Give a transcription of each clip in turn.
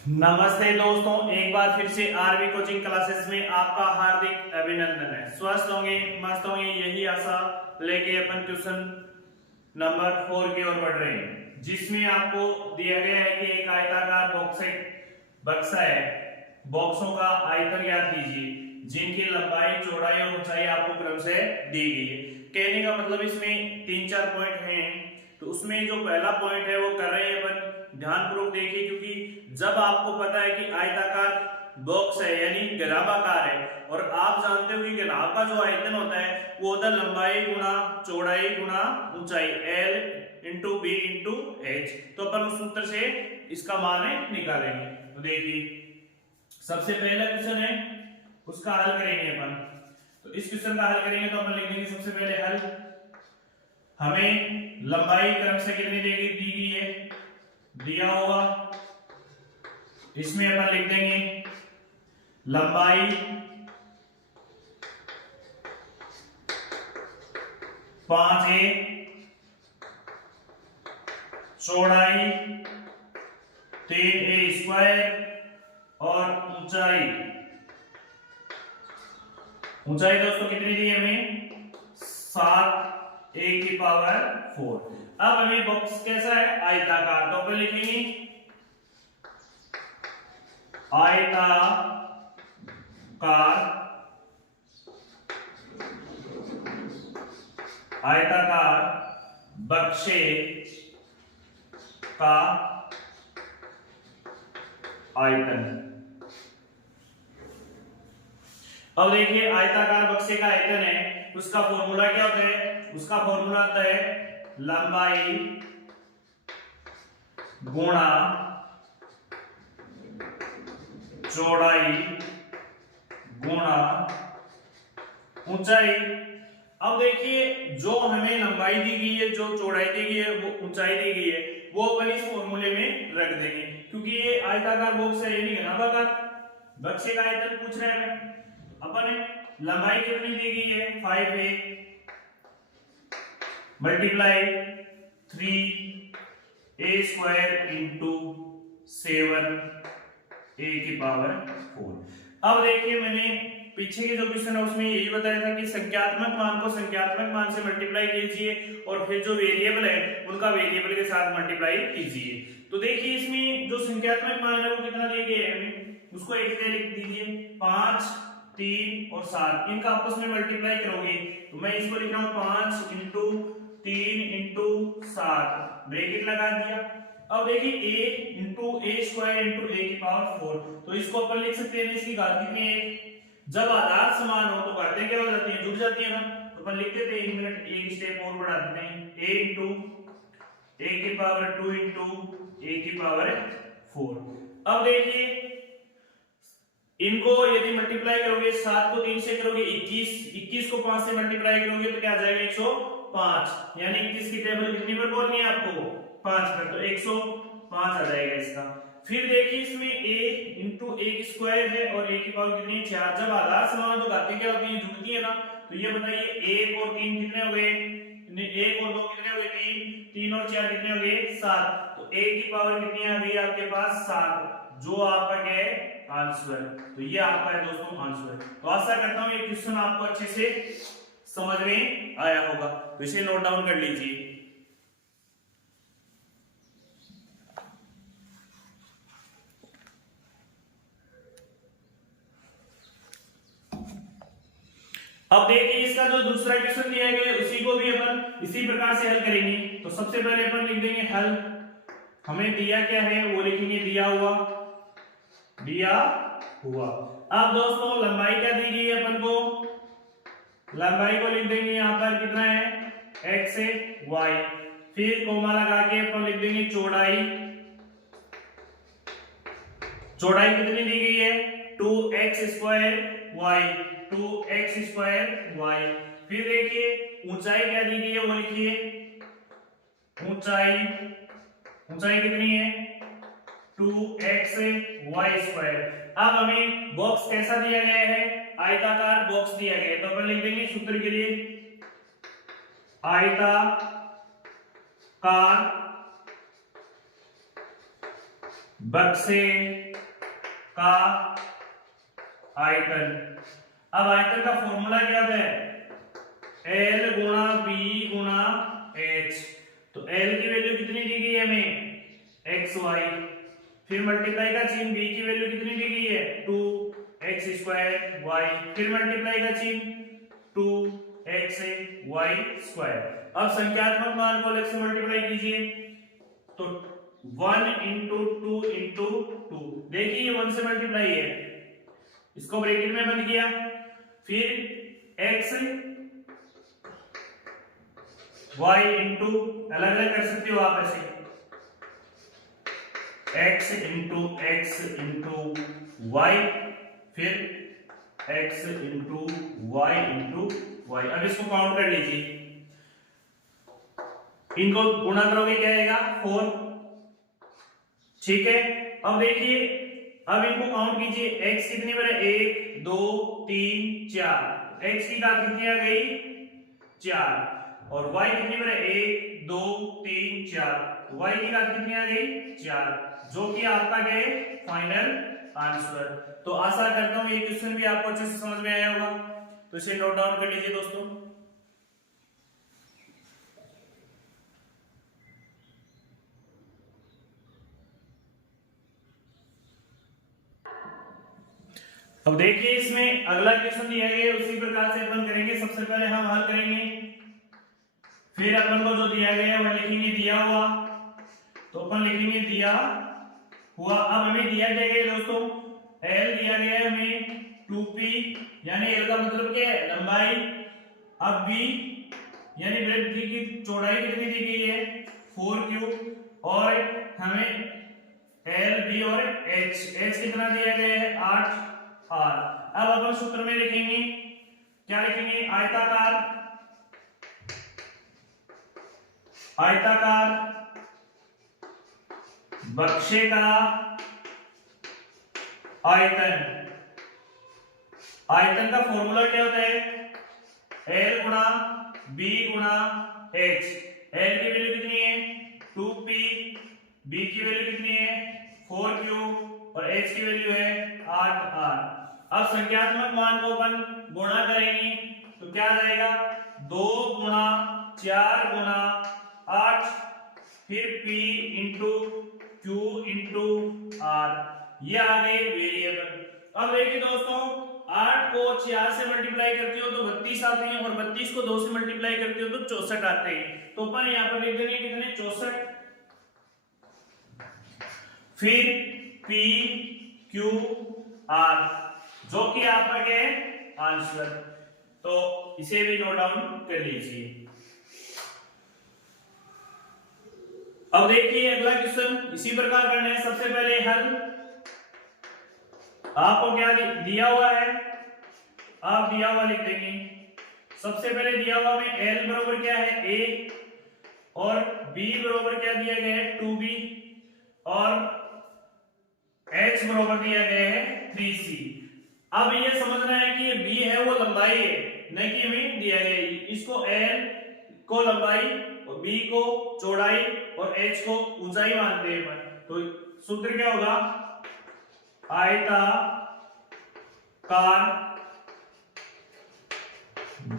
नमस्ते दोस्तों, एक बार फिर से आरवी कोचिंग क्लासेस में आपका हार्दिक अभिनंदन है। स्वस्थ होंगे, मस्त होंगे, यही आशा लेके अपन ट्यूशन नंबर 4 की ओर बढ़ रहे हैं, जिसमें आपको दिया गया है कि एक आयताकार बक्सा है। बॉक्सों का आयतन ज्ञात कीजिए जिनकी लंबाई, चौड़ाई और ऊंचाई आपको क्रम से दी गई है। कहने का मतलब इसमें 3-4 पॉइंट हैं, तो उसमें जो पहला पॉइंट है वो कर रहे हैं अपन। ध्यानपूर्वक देखिए, क्योंकि जब आपको पता है कि आयताकार बॉक्स है यानी घनाभाकार है, और आप जानते हो कि घनाभ का जो आयतन होता है वो होता है लंबाई गुणा चौड़ाई गुणा ऊंचाई, L into B into H. तो अपन उस सूत्र से इसका मान निकालेंगे। तो देखिए, सबसे पहला क्वेश्चन है, उसका हल करेंगे अपन। तो इस क्वेश्चन का हल करेंगे तो अपन लिख देंगे सबसे पहले हल। हमें लंबाई क्रम से कितनी दी गई है, दिया होगा। इसमें अपन लिख देंगे लंबाई 5a, चौड़ाई 3a स्क्वायर और ऊंचाई दोस्तों कितनी दी है हमें, 7a की पावर 4। अब हमें बॉक्स कैसा है, आयताकार। तो अपन लिखेंगे आयताकार बक्से का आयतन। अब देखिए, आयताकार बक्से का आयतन है, उसका फॉर्मूला क्या होता है, उसका फॉर्मूला होता है लंबाई गुणा चौड़ाई गुणा ऊंचाई। अब देखिए, जो हमें लंबाई दी गई है, जो चौड़ाई दी गई है, वो ऊंचाई दी गई है, वो अपन इस फॉर्मूले में रख देंगे, क्योंकि ये आयताकार बॉक्स है, यानी घनाभाकार बक्से का आयतन पूछ रहे हैं। अपन लंबाई कितनी दी गई है, 5a multiply 3a square into 7a की पावर 4। अब देखिए, मैंने पीछे के जो क्वेश्चन है उसमें यही बताया था कि संख्यात्मक मान को संख्यात्मक मान से मल्टीप्लाई कीजिए और फिर जो वेरिएबल है उनका वेरिएबल के साथ मल्टीप्लाई कीजिए। तो देखिए, इसमें जो संख्यात्मक मान है वो कितना दिया गया है हमें, उसको एक से लिख दीजिए, 5, 3 और 7, इनका आपस में मल्टीप्लाई करोगे तो मैं इसको लिख रहा हूं 5 इंटू 3 इंटू 7, ब्रैकेट लगा दिया। अब देखिए, a into A square into A की पावर 4, तो इसको अपन लिख सकते हैं, इसकी घात कितनी है। जब आधार समान हो तो घातें क्या हो जाती हैं, जुड़ जाती है ना। तो अपन लिखते थे, 1 मिनट एक स्टेप और बढ़ा देते हैं, a इंटू ए की पावर 2 इंटू ए की पावर 4। अब देखिए, इनको यदि मल्टीप्लाई करोगे, 7 को 3 से करोगे 21 को 5 से मल्टीप्लाई करोगे तो क्या आ जाएगा, 105, यानी 21 की टेबल कितनी पर बोलनी है आपको, 5 पर, तो 105 आ जाएगा इसका। फिर देखिए, इसमें a इंटू ए की स्क्वायर है और a की पावर कितनी है, 4। जब आधार समान तो घातें क्या होती है, जुड़ती है ना। तो ये बताइए, 1 और 3 कितने हो गए, 1 और 2 कितने हो गए, 3 और 4 कितने हो गए, 7। तो a की पावर कितनी आ गई आपके पास, 7, जो आपका क्या है, आंसर। तो ये आपका है दोस्तों आंसर। तो आशा करता हूं ये क्वेश्चन आपको अच्छे से समझ में आया होगा, तो इसे नोट डाउन कर लीजिए। अब देखिए, इसका जो दूसरा क्वेश्चन दिया गया है उसी को भी अपन इसी प्रकार से हल करेंगे। तो सबसे पहले अपन लिख देंगे हल। हमें दिया क्या है वो लिखेंगे, दिया हुआ। अब दोस्तों, लंबाई क्या दी गई है अपन को, लंबाई को लिख देंगे यहां पर कितना है, x से y, फिर कोमा लगा के अपन लिख देंगे चौड़ाई कितनी दी गई है, 2x square y, 2x square y। फिर देखिए, ऊंचाई क्या दी गई है वो लिखिए, ऊंचाई कितनी है, 2x y स्क्वायर। अब हमें बॉक्स कैसा दिया गया है, आयताकार बॉक्स दिया गया है, तो अपन लिख देंगे सूत्र के लिए, आयताकार बक्से का आयतन। अब आयतन का फॉर्मूला क्या होता है? L गुणा B गुणा H। तो L की वैल्यू कितनी दी गई है हमें? xy। फिर मल्टीप्लाई का चिन्ह, B की वैल्यू कितनी दी गई है? 2x² y। फिर मल्टीप्लाई का चिन्ह 2xy²। अब संख्यात्मक मान को अलग से मल्टीप्लाई कीजिए तो 1 इंटू 2 इंटू 2। देखिए ये 1 से मल्टीप्लाई है, इसको ब्रैकेट में बंद किया। फिर x y इंटू, अलग अलग कर सकते हो आप ऐसे, x इंटू y, फिर x इंटू y। अब इसको काउंट कर लीजिए, इनको गुणा करोगे क्या आएगा? 4। ठीक है। अब देखिए, अब इनको काउंट कीजिए, x कितनी बार है? 1 2 3 4। x की घात कितनी आ गई? 4। और y कितनी बार है? 1 2 3 4। y की घात कितनी आ गई? 4, जो कि आपका क्या है? Final answer. तो आशा करता हूं ये क्वेश्चन भी आपको अच्छे से समझ में आया होगा, तो इसे नोट डाउन कर लीजिए दोस्तों। अब देखिए इसमें अगला क्वेश्चन दिया गया है, उसी प्रकार से अपन करेंगे। सबसे पहले हम हल करेंगे, फिर अपन को जो दिया गया है वह लिखेंगे दिया हुआ, तो अपन लिखेंगे दिया हुआ। अब हमें दिया क्या गया दोस्तों? L दिया गया है हमें 2p, यानी L का मतलब क्या है? लंबाई। अब b यानी वृत्त की चौड़ाई कितनी दी गई है? 4q। और हमें L b और h कितना दिया गया है? 8r। अब अपन सूत्र में लिखेंगे, क्या लिखेंगे? आयताकार बक्से का आयतन। आयतन का फॉर्मूला क्या होता है? L गुणा B गुणा H। L की वैल्यू कितनी है? 2p। B की वैल्यू कितनी है? 4q। और H की वैल्यू है 8r। अब संख्यात्मक मान को अपन गुणा करेंगे तो क्या आ जाएगा? 2 गुणा 4 गुणा 8, फिर p into q into r। ये आ गए वेरिएबल। अब देखिए दोस्तों, 8 को 4 से मल्टीप्लाई करते हो तो 32 आते हैं, और 32 को 2 से मल्टीप्लाई करते हो तो 64 आते हैं। तो अपन यहाँ पर लिख देंगे कितने? 64। फिर p q r, जो कि आपका क्या है? आंसर। तो इसे भी नोट डाउन कर लीजिए। अब देखिए अगला क्वेश्चन इसी प्रकार करना है। सबसे पहले हल, आपको क्या दिया हुआ है? आप दिया हुआ लिख देंगे। सबसे पहले दिया हुआ में L बराबर क्या है? a, और B बराबर क्या दिया गया है? 2b, और H बराबर दिया गया है 3c। अब ये समझना है कि ये B है वो लंबाई है, नहीं कि हमें दिया गया है। इसको L को लंबाई, और B को चौड़ाई, और H को ऊंचाई मानते हैं। तो सूत्र क्या होगा? आयताकार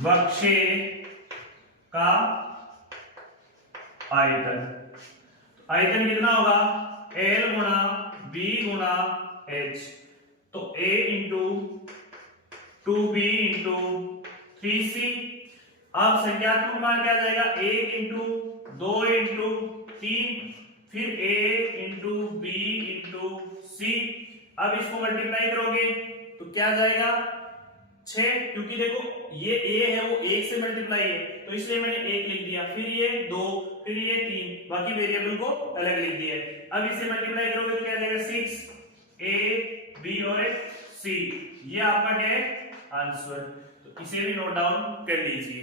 बक्से का आयतन। आयतन कितना होगा? L गुणा B गुणा H। तो a into 2b into 3c। अब संख्यात्मक मान क्या जाएगा? 1 इंटू 2 इंटू 3, फिर a into b into c। अब इसको मल्टीप्लाई करोगे तो क्या जाएगा? 6, क्योंकि देखो ये a है वो 1 से मल्टीप्लाई है, तो इसलिए मैंने 1 लिख दिया, फिर ये 2, फिर ये 3, बाकी वेरिएबल को अलग लिख दिया। अब इसे मल्टीप्लाई करोगे तो क्या जाएगा? 6a B और C। ये आपका क्या है? आंसर। तो इसे भी नोट डाउन कर लीजिए।